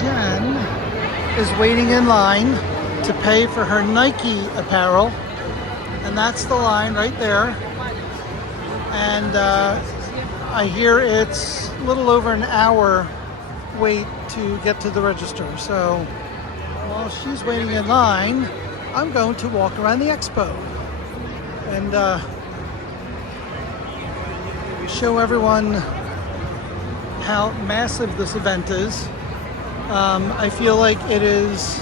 Jen is waiting in line to pay for her Nike apparel, and that's the line right there. And I hear it's a little over an hour wait to get to the register. So while she's waiting in line, I'm going to walk around the Expo and show everyone how massive this event is. I feel like it is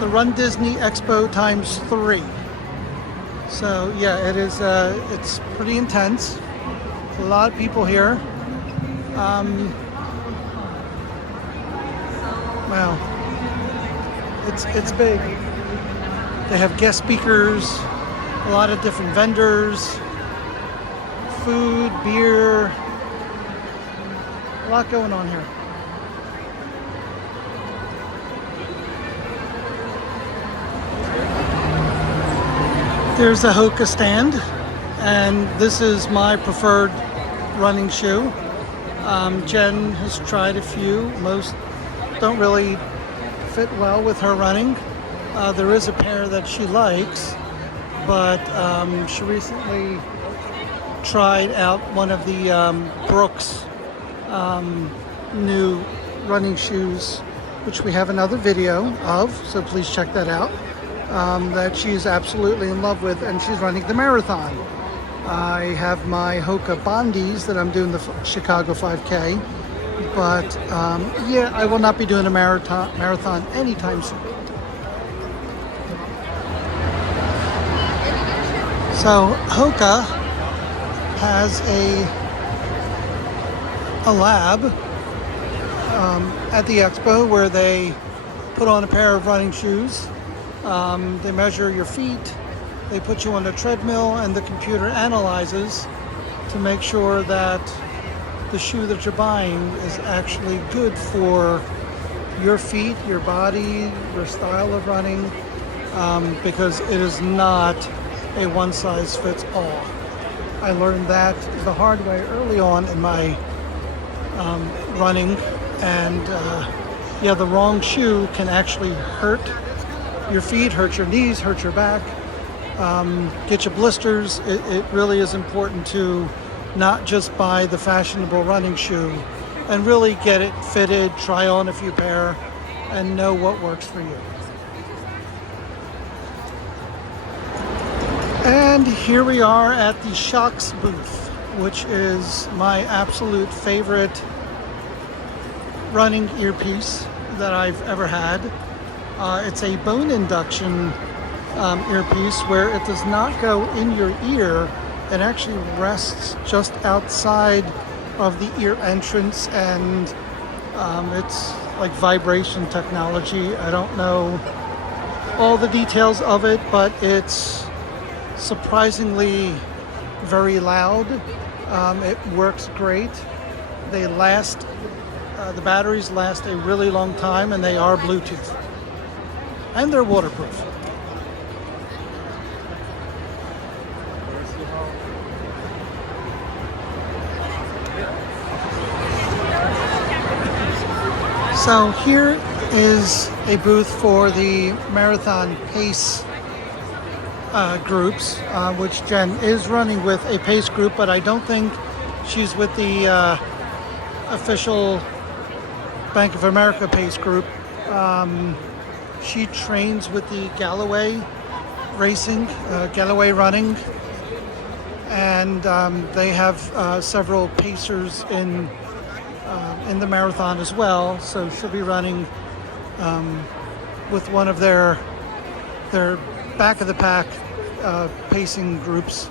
the Run Disney Expo times 3. So yeah, it is. It's pretty intense. A lot of people here. Wow, it's big. They have guest speakers, a lot of different vendors, food, beer, a lot going on here. There's a Hoka stand, and this is my preferred running shoe. Jen has tried a few. Most don't really fit well with her running. There is a pair that she likes, but she recently tried out one of the Brooks new running shoes, which we have another video of, so please check that out. That she's absolutely in love with, and she's running the marathon. I have my Hoka Bondies that I'm doing the Chicago 5K, but yeah, I will not be doing a marathon anytime soon. So Hoka has a lab at the Expo where they put on a pair of running shoes. They measure your feet, they put you on a treadmill, and the computer analyzes to make sure that the shoe that you're buying is actually good for your feet, your body, your style of running, because it is not a one-size-fits-all. I learned that the hard way early on in my running, and yeah, the wrong shoe can actually hurt your feet, hurt your knees, hurt your back, get you blisters. It really is important to not just buy the fashionable running shoe and really get it fitted, try on a few pair, and know what works for you. And here we are at the Shocks booth, which is my absolute favorite running earpiece that I've ever had. It's a bone induction earpiece where it does not go in your ear. It actually rests just outside of the ear entrance, and it's like vibration technology. I don't know all the details of it, but it's surprisingly very loud. It works great. They last, the batteries last a really long time, and they are Bluetooth. And they're waterproof. So here is a booth for the marathon pace groups, which Jen is running with a pace group, but I don't think she's with the official Bank of America pace group. She trains with the Galloway Racing, Galloway Running, and they have several pacers in the marathon as well. So she'll be running with one of their back of the pack pacing groups.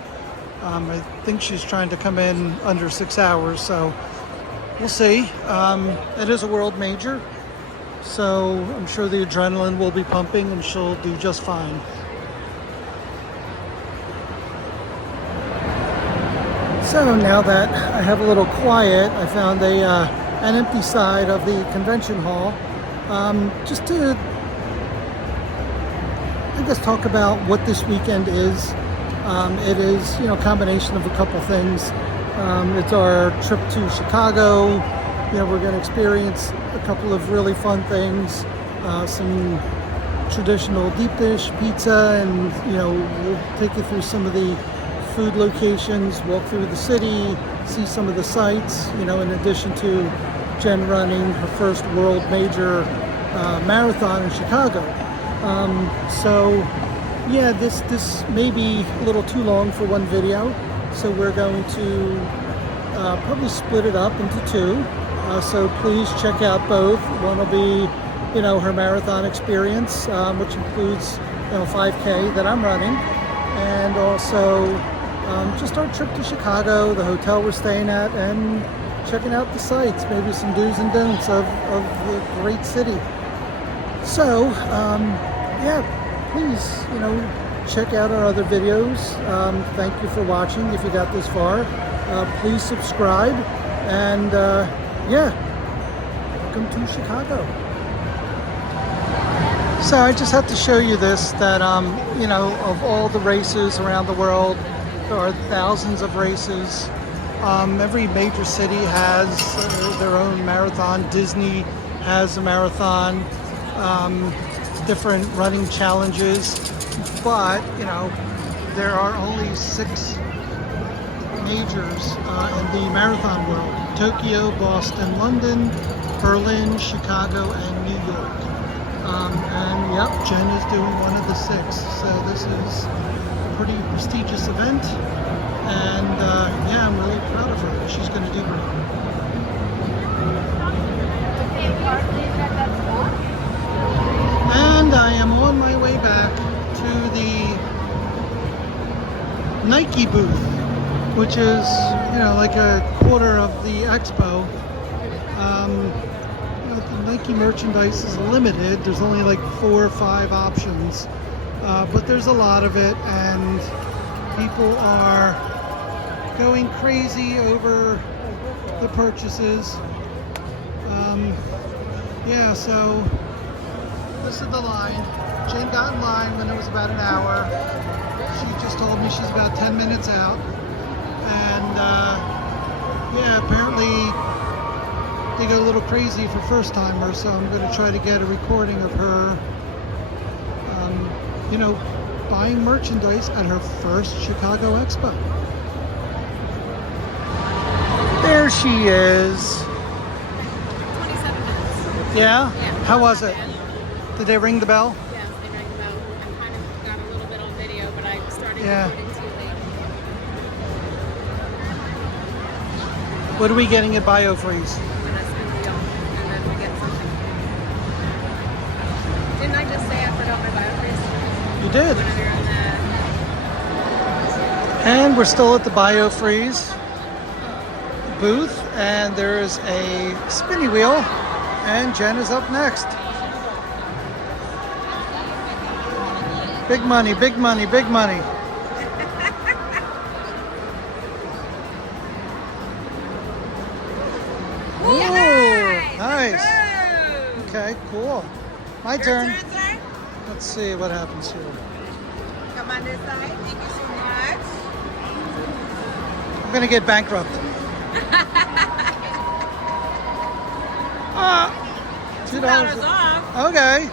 I think she's trying to come in under 6 hours, so we'll see. It is a world major, so I'm sure the adrenaline will be pumping and she'll do just fine. So now that I have a little quiet, I found an empty side of the convention hall, just to, I guess, talk about what this weekend is. It is, a combination of a couple things. It's our trip to Chicago. We're going to experience a couple of really fun things, some traditional deep dish pizza, and we'll take you through some of the food locations, walk through the city, see some of the sights, in addition to Jen running her first world major marathon in Chicago. So yeah, this may be a little too long for one video, so we're going to probably split it up into two. So please check out both. One will be her marathon experience, which includes 5K that I'm running, and also just our trip to Chicago, the hotel we're staying at, and checking out the sights, maybe some do's and don'ts of the great city. So yeah, please check out our other videos. Thank you for watching. If you got this far, please subscribe, and yeah, welcome to Chicago. So I just have to show you this, that of all the races around the world, there are thousands of races. Every major city has their own marathon. Disney has a marathon, different running challenges, but there are only 6 majors in the marathon world: Tokyo, Boston, London, Berlin, Chicago, and New York. And yep, Jen is doing one of the 6, so this is a pretty prestigious event, and yeah, I'm really proud of her. She's going to do great. And I am on my way back to the Nike booth, which is like a quarter of the Expo. The Nike merchandise is limited. There's only like 4 or 5 options, but there's a lot of it, and people are going crazy over the purchases. Yeah, so this is the line. Jen got in line when it was about an hour. She just told me she's about 10 minutes out, and yeah, apparently they go a little crazy for first timers, so I'm going to try to get a recording of her buying merchandise at her first Chicago Expo. There she is. 27 minutes. Yeah? Yeah. How was it? Did they ring the bell? Yes, they rang the bell. I kind of got a little bit on video, but I started recording too late. What are we getting at BioFreeze? I'm gonna spin the wheel, and then we get something. Didn't I just say I forgot my BioFreeze? You did. Whenever you're on the... And we're still at the BioFreeze booth, and there's a spinny wheel, and Jen is up next. Big money, big money, big money. Ooh, nice. Okay, cool. My turn. Your turn, sir. Let's see what happens here. Come on this side. Thank you so much. I'm gonna get bankrupt. $2 off. Okay.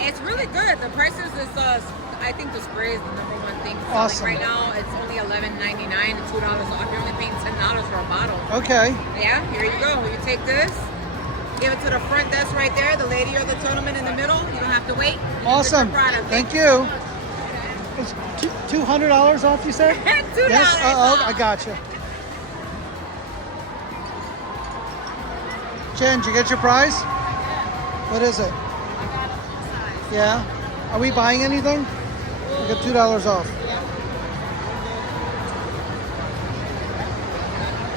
It's really good. The prices is, I think the spray is the #1 thing. So Awesome. Like right now, it's only $11.99 and $2 off. You're only paying $10 for a bottle. Okay. Yeah, here you go. You take this, give it to the front desk right there. The lady or the gentleman in the middle. You don't have to wait. Awesome. Thank you. It's $200 off, you said? $2 Yes. off. I gotcha. Jen, did you get your prize? What is it? I got a full size. Yeah. Are we buying anything? We got $2 off.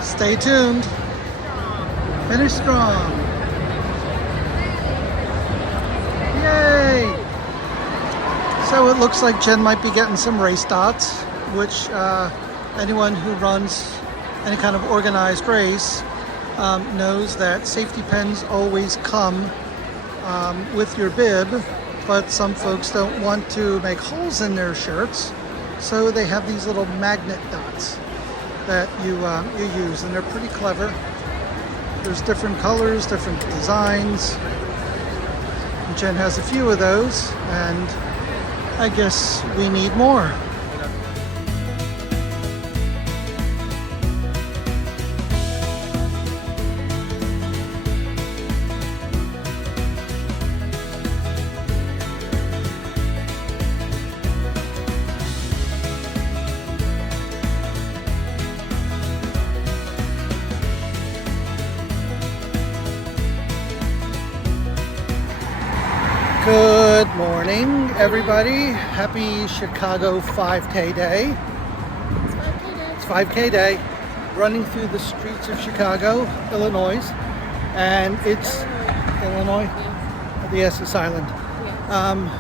Stay tuned. Finish strong. Yay! So it looks like Jen might be getting some race dots, which anyone who runs any kind of organized race knows that safety pins always come with your bib, but some folks don't want to make holes in their shirts, so they have these little magnet dots that you use, and they're pretty clever. There's different colors, different designs. Jen has a few of those, and I guess we need more. Good morning, everybody. Happy Chicago 5K Day. It's 5K Day. Running through the streets of Chicago, Illinois. And it's Illinois? Yes, it's island.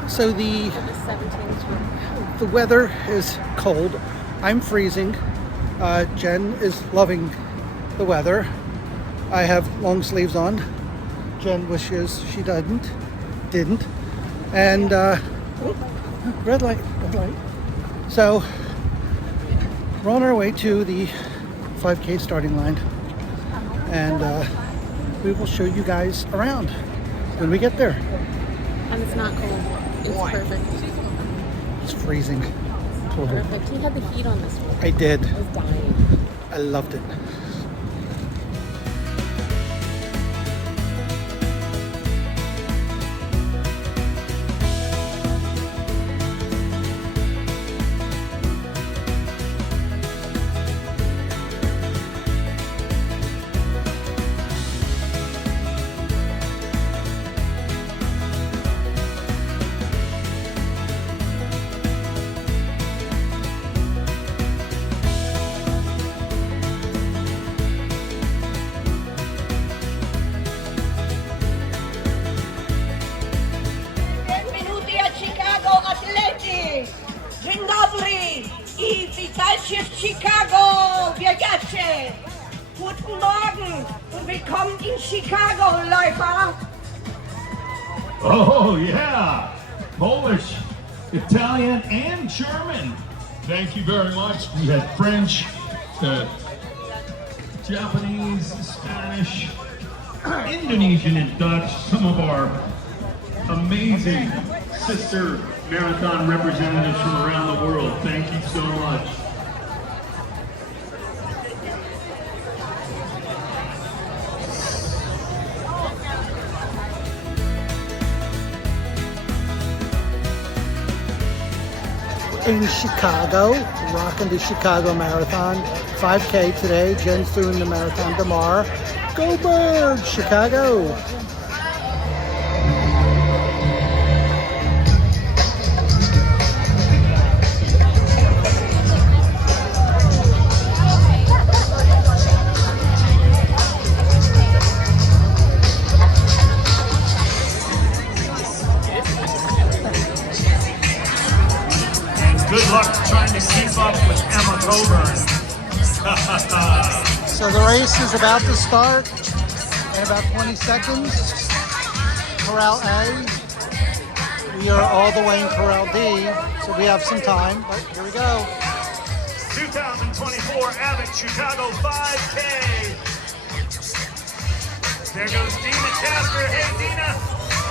So the weather is cold. I'm freezing. Jen is loving the weather. I have long sleeves on. Jen wishes she didn't. And red light. So we're on our way to the 5K starting line, and we will show you guys around when we get there. And it's not cold. It's perfect. It's freezing cold. Perfect. You had the heat on this one. I did. I was dying. I loved it. Dzień dobry i witajcie w Chicago, biegacze! Guten Morgen und willkommen in Chicago, Läufer! Oh yeah, Polish, Italian, and German. Thank you very much. We had French, Japanese, Spanish, Indonesian, and Dutch. Some of our amazing sister marathon representatives from around the world. Thank you so much. In Chicago, rocking the Chicago Marathon 5K today. Jen's doing the marathon tomorrow. Go Birds, Chicago! Good luck trying to keep up with Emma Coburn. So the race is about to start in about 20 seconds. Corral A. We are all the way in Corral D, so we have some time, but here we go. 2024 Abbott Chicago 5K. There goes Dina Tasker. Hey Dina,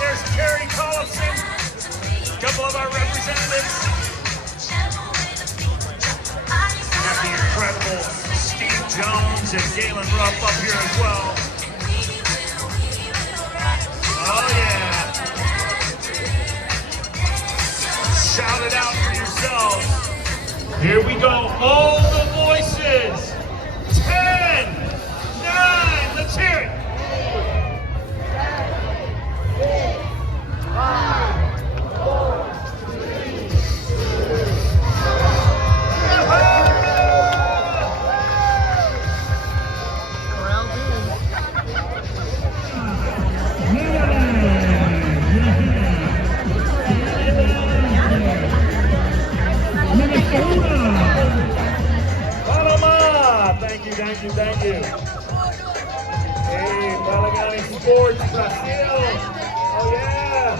there's Carrie Collison. A couple of our representatives. Got the incredible Steve Jones and Galen Rupp up here as well. Oh yeah. Shout it out for yourselves. Here we go. All the voices. 10, 9, let's hear it. 5, 4, 3, 2, 1. Thank you. Hey, Palagani Sports, Brazil. Oh yeah.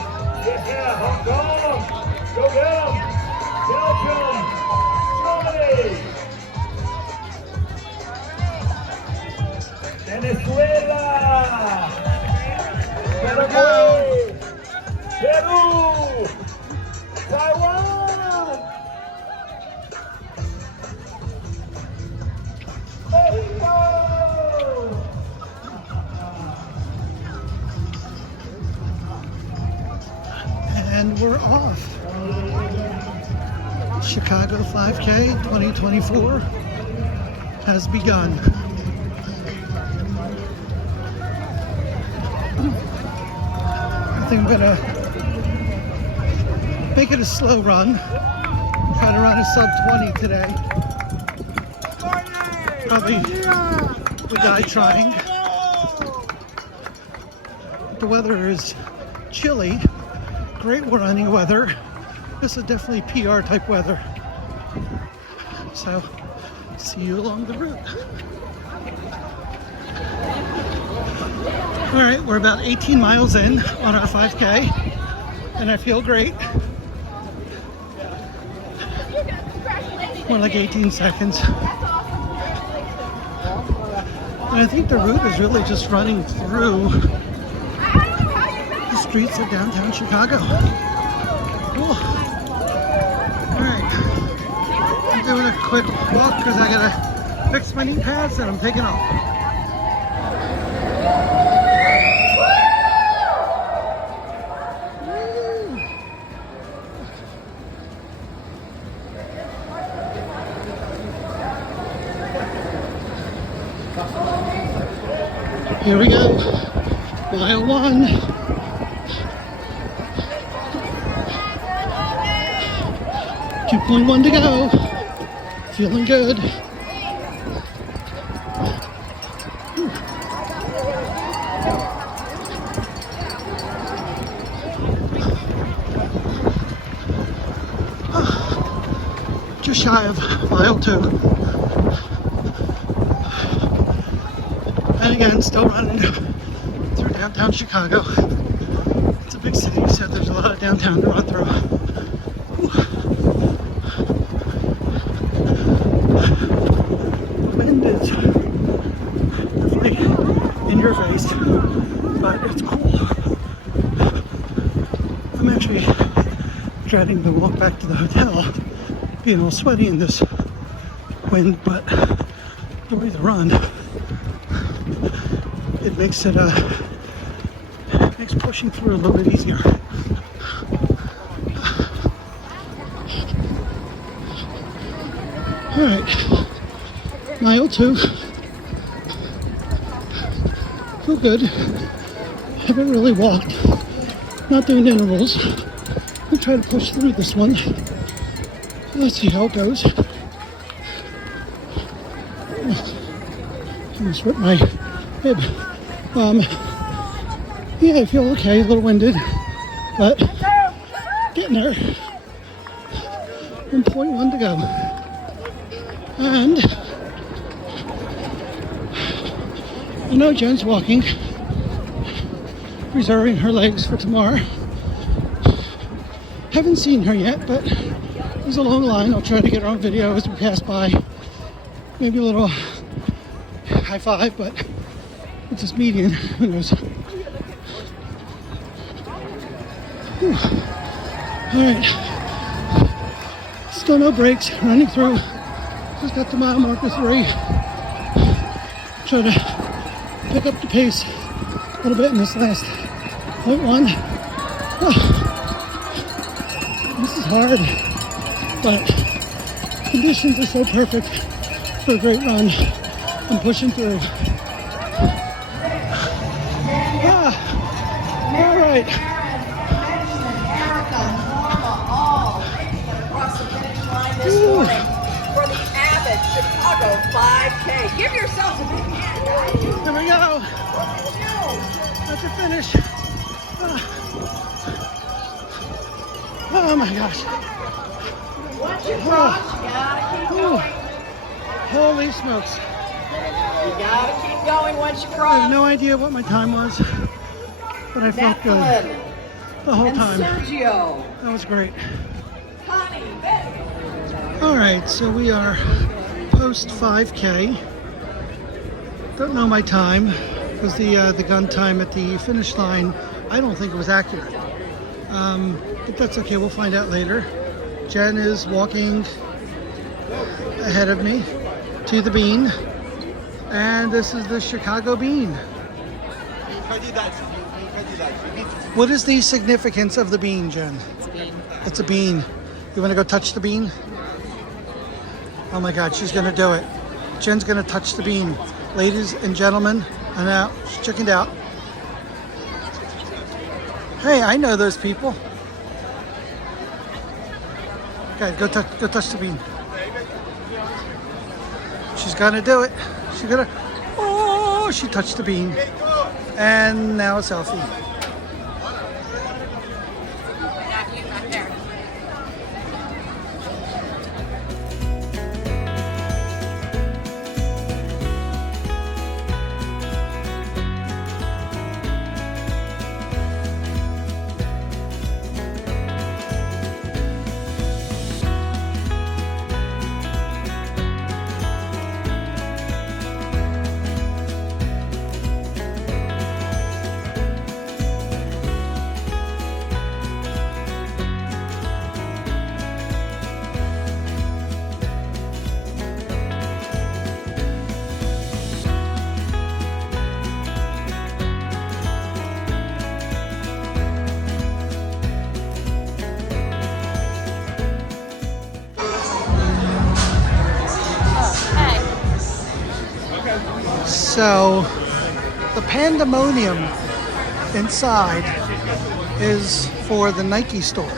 Yeah, Hong Kong. Go get 'em. Belgium. Germany. Venezuela. And we're off. Chicago 5K 2024 has begun. I think I'm gonna make it a slow run. Try to run a sub 20 today. Probably we die trying. The weather is chilly. Great running weather. This is definitely PR type weather. So, see you along the route. All right, we're about 18 miles in on our 5K, and I feel great. More like 18 seconds. And I think the route is really just running through the streets of downtown Chicago. Cool. Alright. I'm doing a quick walk because I gotta fix my knee pads and I'm taking off. Here we go, mile 1. .1 to go. Feeling good. Just shy of mile 2. And again, still running through downtown Chicago. It's a big city, so there's a lot of downtown to run through. The wind is definitely in your face, but it's cool. I'm actually dreading the walk back to the hotel, being all sweaty in this wind, but the way to run, it makes it makes pushing through a little bit easier. All right, mile 2. Feel good. Haven't really walked. Not doing intervals. I'll try to push through this one. Let's see how it goes. I just ripped my bib. Yeah, I feel okay, a little winded, but getting there. 1.1 to go. And I know Jen's walking, reserving her legs for tomorrow. Haven't seen her yet, but there's a long line. I'll try to get her on video as we pass by. Maybe a little high five, but it's this median, who knows. Whew. All right, still no breaks, running through. Just got to mile marker 3. Try to pick up the pace a little bit in this last .1. Oh, this is hard, but conditions are so perfect for a great run. I'm pushing through. All right. Ooh. For the Avid Chicago 5K. Give yourselves a big hand, guys. There we go. That's the finish. Oh my gosh. Once you cross, you gotta keep going. Holy smokes. You gotta keep going once you I cross. have no idea what my time was, but I felt good Declan the whole and time. Sergio. That was great. Connie, Bib. All right, so we are post 5K. Don't know my time because the gun time at the finish line, I don't think it was accurate. But that's okay, we'll find out later. Jen is walking ahead of me to the bean, and this is the Chicago bean. What is the significance of the bean, Jen? It's bean. It's a bean. You want to go touch the bean? Oh my God, she's gonna do it. Jen's gonna touch the bean. Ladies and gentlemen, and now she's chickened out. Hey, I know those people. Okay, go touch the bean. She's gonna do it. She's gonna. Oh, she touched the bean, and now a selfie. Got you back there. So, the pandemonium inside is for the Nike store.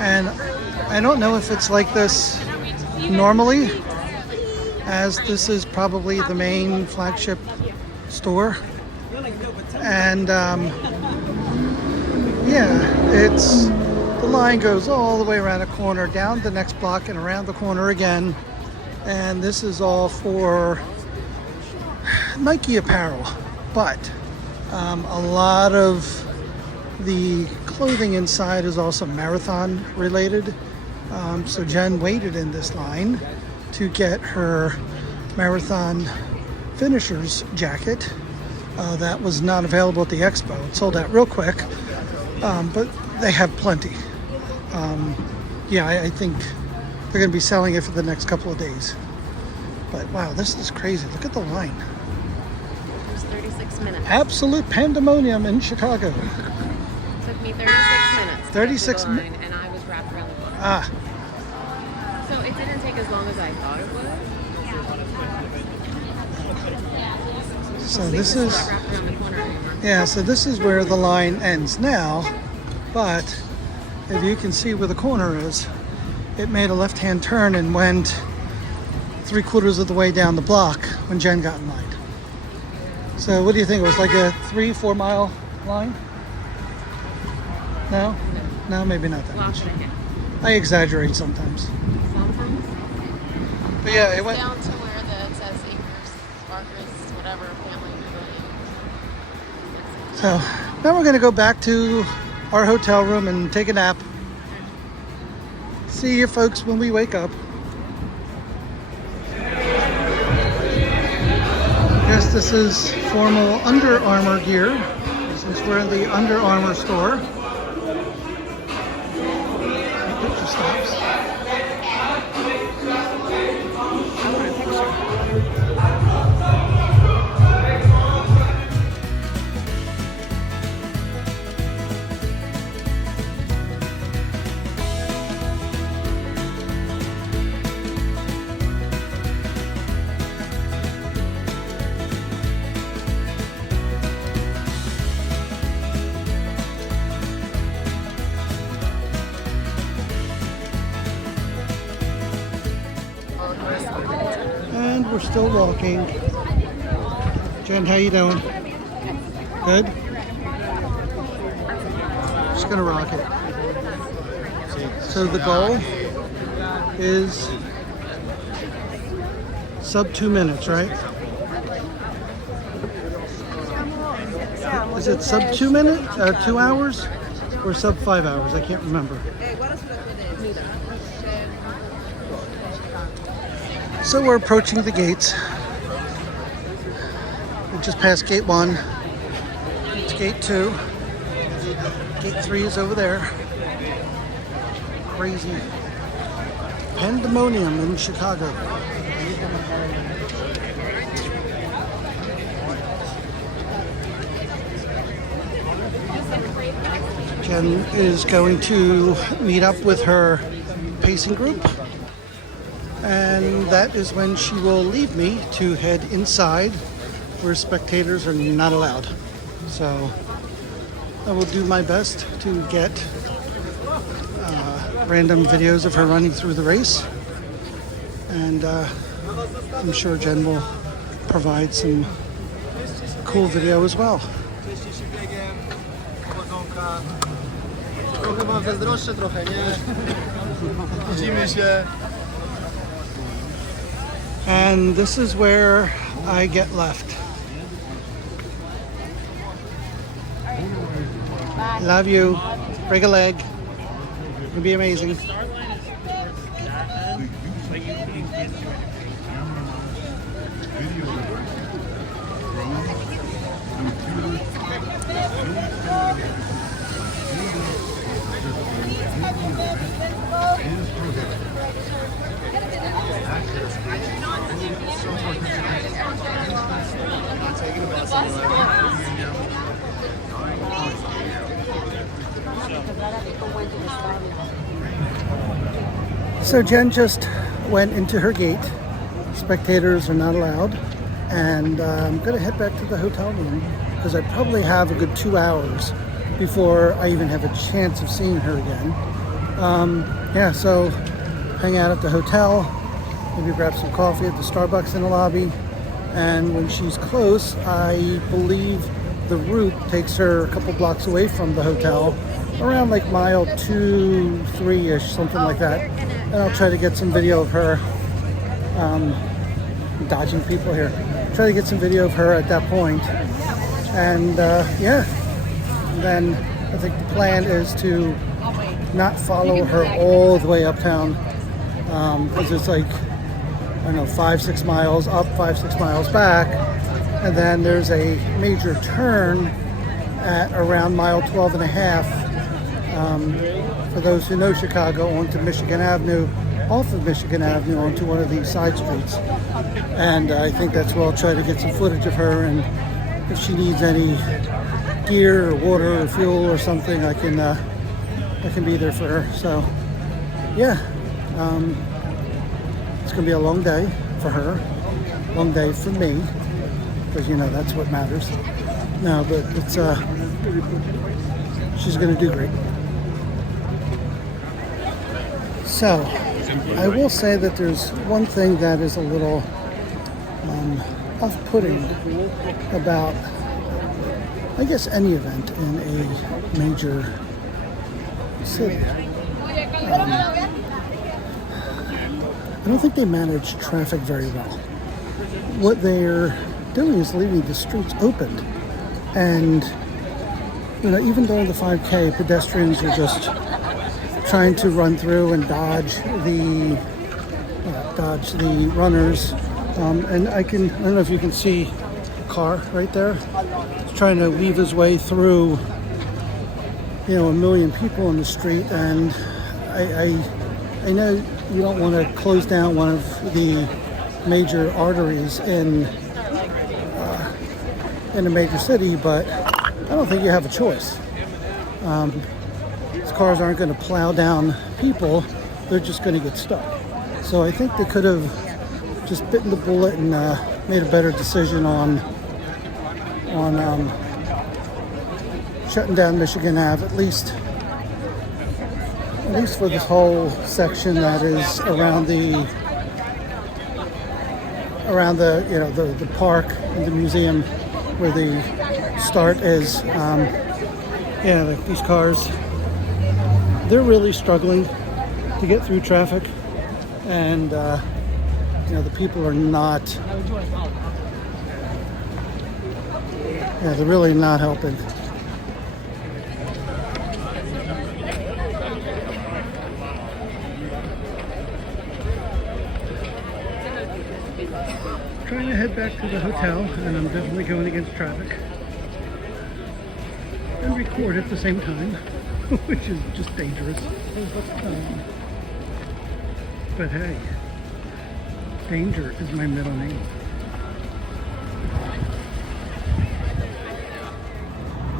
And I don't know if it's like this normally, as this is probably the main flagship store. And yeah, it's the line goes all the way around a corner, down the next block and around the corner again. And this is all for Nike apparel, but a lot of the clothing inside is also marathon related. So Jen waited in this line to get her marathon finishers jacket. That was not available at the Expo. It sold out real quick, but they have plenty. Yeah, I think they're going to be selling it for the next couple of days. But wow, this is crazy. Look at the line. It was 36 minutes. Absolute pandemonium in Chicago. Took me 36 minutes. 36 minutes. And I was wrapped around the clock. Ah, So it didn't take as long as I thought it would. so this is, Not wrapped around the corner anymore. yeah, so this is where the line ends now. But if you can see where the corner is, it made a left-hand turn and went 3/4 of the way down the block when Jen got in line. So what do you think? It was like a 3-4 mile line? No? No, maybe not that Well, much. should I get? I exaggerate sometimes. Sometimes. But yeah, it went. Down to where it says Acres, Sparkers, whatever, family pavilion. So now we're gonna go back to our hotel room and take a nap. See you folks when we wake up. Yes, this is formal Under Armour gear, since we're in the Under Armour store. Picture stops. I want a picture. And we're still walking. Jen, how you doing? Good? Just gonna rock it. So the goal is sub 2 minutes, right? Is it sub 2 minutes, 2 hours, or sub 5 hours? I can't remember. So we're approaching the gates. We just passed gate 1. It's gate 2. Gate 3 is over there. Crazy pandemonium in Chicago. Jen is going to meet up with her pacing group, and that is when she will leave me to head inside where spectators are not allowed. So I will do my best to get random videos of her running through the race, and I'm sure Jen will provide some cool video as well. Chyba wyzdroszczę trochę, nie? Widzimy się. And this is where I get left. Love you. Break a leg. It'll be amazing. So Jen just went into her gate. Spectators are not allowed. And I'm going to head back to the hotel room because I probably have a good 2 hours before I even have a chance of seeing her again. Yeah, so hang out at the hotel, maybe grab some coffee at the Starbucks in the lobby. And when she's close, I believe the route takes her a couple blocks away from the hotel, around like mile 2, 3-ish, something like that. And I'll try to get some video of her, dodging people here. Try to get some video of her at that point. And yeah, then I think the plan is to not follow her all the way uptown, because it's like, I don't know, 5-6 miles up, 5-6 miles back, and then there's a major turn at around mile 12 and a half. For those who know Chicago, onto Michigan Avenue, off of Michigan Avenue onto one of these side streets. And I think that's where I'll try to get some footage of her, and if she needs any gear or water or fuel or something, I can be there for her. So yeah, it's gonna be a long day for her, long day for me, because you know that's what matters. No, but it's she's gonna do great. So I will say that there's one thing that is a little off-putting about, I guess, any event in a major city. I don't think they manage traffic very well. What they're doing is leaving the streets open, and you know, even during the 5K, pedestrians are just trying to run through and dodge the runners. And I don't know if you can see a car right there. He's trying to weave his way through, you know, 1 million people in the street. And I know you don't want to close down one of the major arteries in a major city, but I don't think you have a choice. These cars aren't going to plow down people, they're just going to get stuck. So I think they could have just bitten the bullet and made a better decision on shutting down Michigan Ave, at least for this whole section that is around the you know, the park and the museum where the start is. Yeah, like these cars, they're really struggling to get through traffic, and you know, the people are not, yeah, they're really not helping. Trying to head back to the hotel, and I'm definitely going against traffic and record at the same time, which is just dangerous. But hey, danger is my middle name.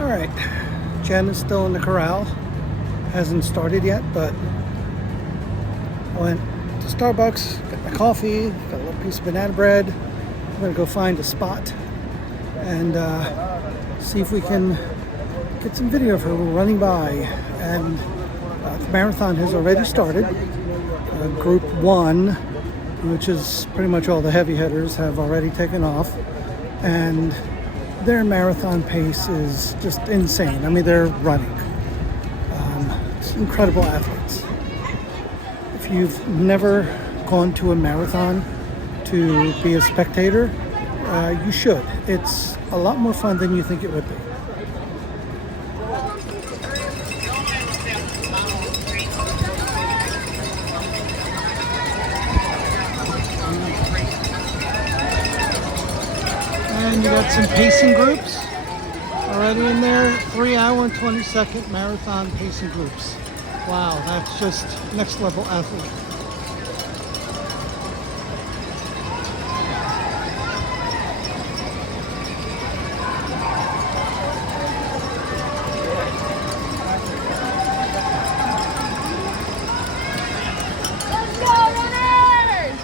All right, Jen is still in the corral. Hasn't started yet, but I went to Starbucks, got my coffee, got a little piece of banana bread. I'm gonna go find a spot and see if we can get some video of her running by. And the marathon has already started. Group 1, which is pretty much all the heavy hitters, have already taken off, and their marathon pace is just insane. I mean, they're running. It's incredible athletes. If you've never gone to a marathon to be a spectator, you should. It's a lot more fun than you think it would be. And you got some pacing groups already in there. 3 hour and 20-second marathon pacing groups. Wow, that's just next level athlete. Let's go, runners!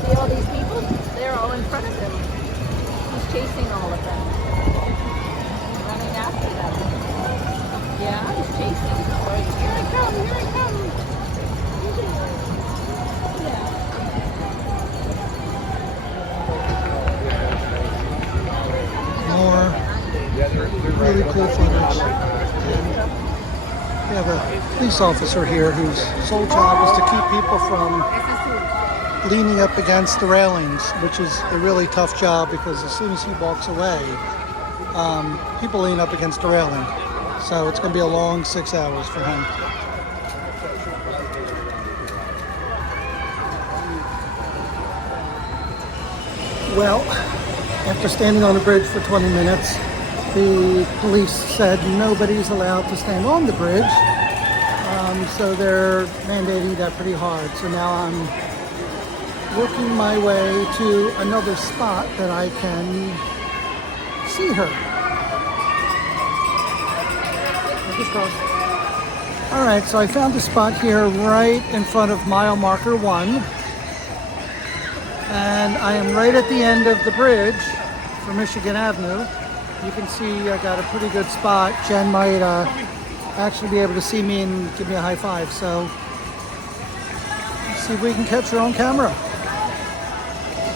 See all these people? They're all in front of him. He's chasing all of them. Running after them. Yeah, he's chasing. Here I come, here I come. Yeah. More really cool footage. We have a police officer here whose sole job is to keep people from leaning up against the railings, which is a really tough job because as soon as he walks away, people lean up against the railing. So it's going to be a long 6 hours for him. Well, after standing on the bridge for 20 minutes, the police said nobody's allowed to stand on the bridge. So they're mandating that pretty hard. So now I'm working my way to another spot that I can see her. All right, so I found a spot here right in front of mile marker 1. And I am right at the end of the bridge for Michigan Avenue. You can see I got a pretty good spot. Jen might actually be able to see me and give me a high five. So let's see if we can catch her on camera.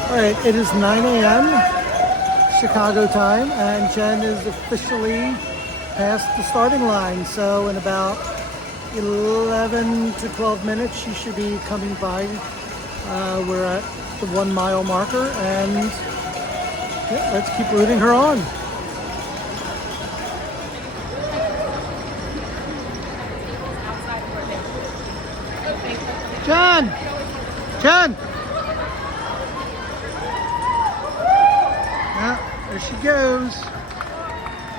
All right, it is 9 a.m. Chicago time, and Jen is officially past the starting line. So in about 11 to 12 minutes, she should be coming by. We're at the 1 mile marker, and yeah, let's keep rooting her on. Jen! Jen! Yeah, there she goes.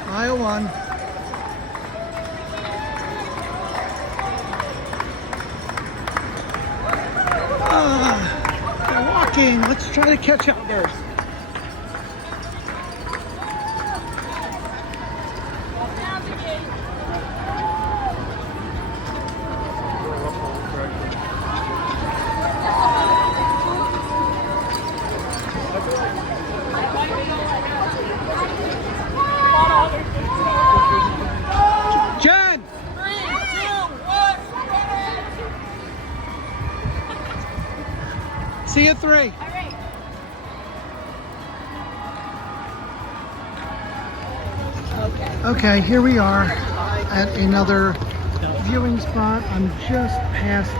Mile 1. They're walking. Let's try to catch up there. Jen! 3, 2, 1. See you at 3. Okay, here we are at another viewing spot. I'm just past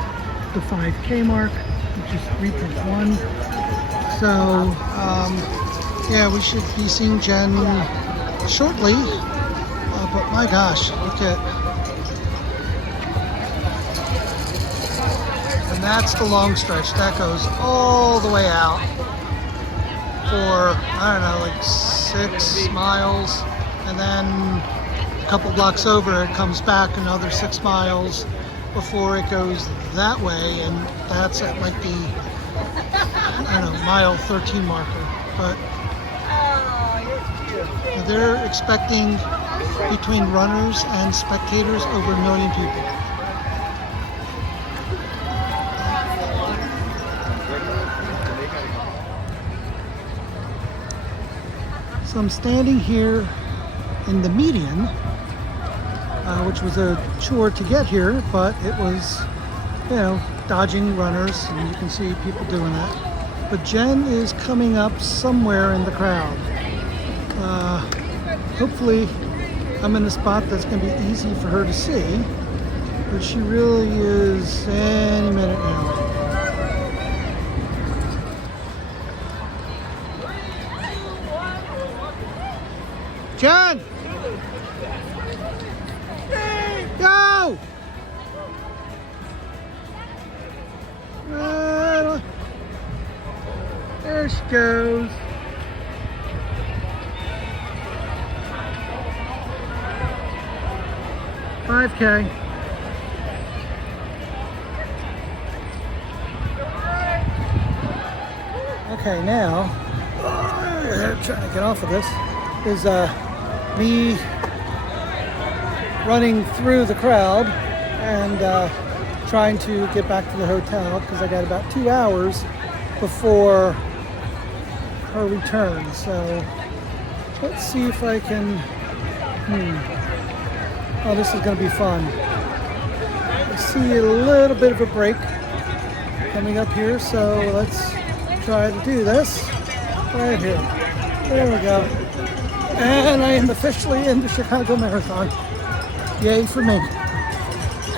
the 5K mark, which is 3.1. So, yeah, we should be seeing Jen shortly. But my gosh, look at... And that's the long stretch. That goes all the way out for, I don't know, like 6 miles. And then a couple blocks over, it comes back another 6 miles before it goes that way. And that's at like the, I don't know, mile 13 marker. But They're expecting between runners and spectators over 1 million people. So I'm standing here in the median, which was a chore to get here, but it was, you know, dodging runners, and you can see people doing that. But Jen is coming up somewhere in the crowd. Hopefully I'm in a spot that's going to be easy for her to see, but she really is any minute now. Jen! Go! There she goes. $5K. Okay, now trying to get off of this is me running through the crowd and trying to get back to the hotel because I got about 2 hours before her return. So let's see if I can. Oh, this is going to be fun. I see a little bit of a break coming up here, so let's try to do this right here. There we go. And I am officially in the Chicago Marathon. Yay for me.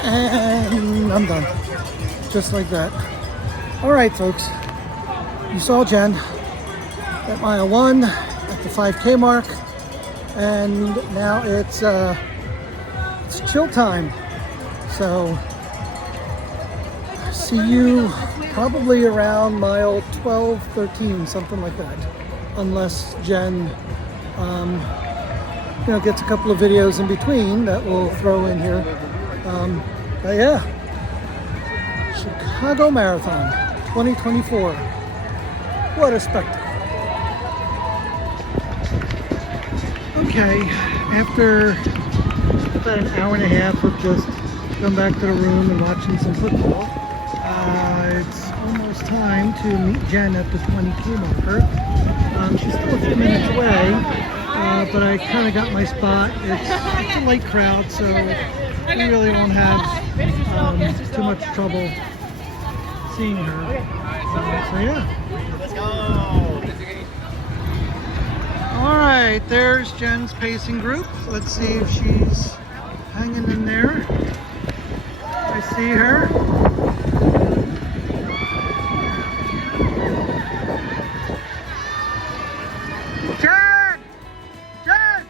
And I'm done. Just like that. All right, folks. You saw Jen at mile 1 at the 5K mark. And now it's chill time. So see you probably around mile 12, 13, something like that. Unless Jen gets a couple of videos in between that we'll throw in here. But yeah, Chicago Marathon 2024. What a spectacle. Okay, after about an hour and a half of just going back to the room and watching some football, it's almost time to meet Jen at the 20K marker. She's still a few minutes away, but I kind of got my spot. It's a light crowd, so we really won't have too much trouble seeing her. So yeah. Let's go! All right, there's Jen's pacing group. Let's see if she's hanging in there. I see her. Jen! Jen!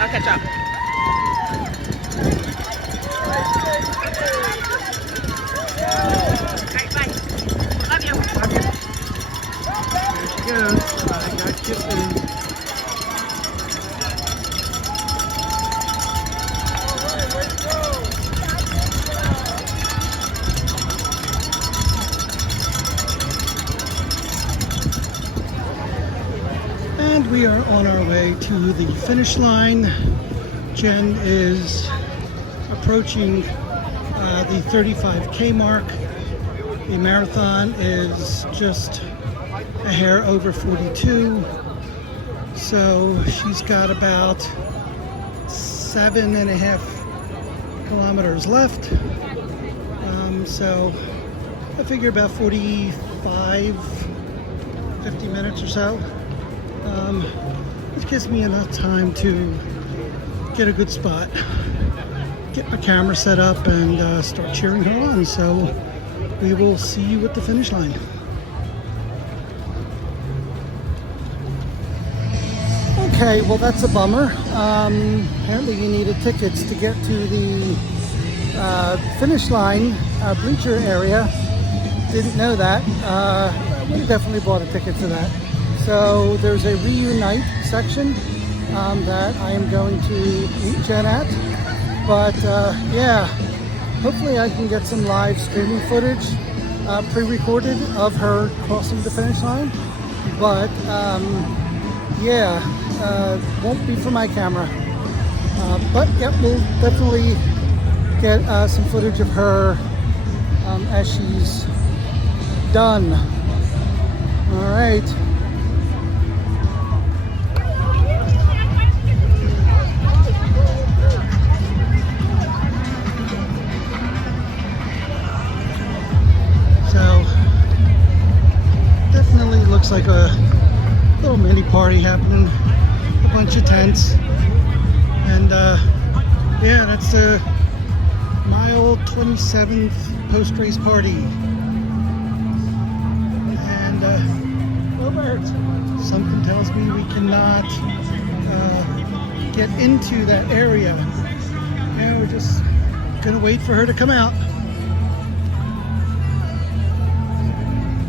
I'll catch up. Alright, bye. Love you. Love you. There she goes. I got kisses. And we are on our way to the finish line. Jen is approaching the 35K mark. The marathon is just a hair over 42. So she's got about 7.5 kilometers left. So I figure about 45, 50 minutes or so. Which gives me enough time to get a good spot, get my camera set up, and start cheering her on. So we will see you at the finish line. Okay, well that's a bummer. Apparently you needed tickets to get to the finish line bleacher area. Didn't know that. We definitely bought a ticket to that. So there's a Reunite section that I am going to meet Jen at. But yeah, hopefully I can get some live streaming footage pre-recorded of her crossing the finish line. But yeah, won't be for my camera. But yeah, we'll definitely get some footage of her as she's done. All right. So definitely looks like a little mini party happening. A bunch of tents. And yeah, that's the mile 27th post-race party. And Robert, something tells me we cannot get into that area. Yeah, we're just gonna wait for her to come out.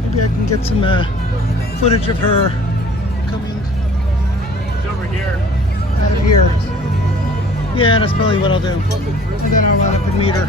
Maybe I can get some footage of her coming. It's over here. Out of here. Yeah, that's probably what I'll do. And then I'll run up and meet her.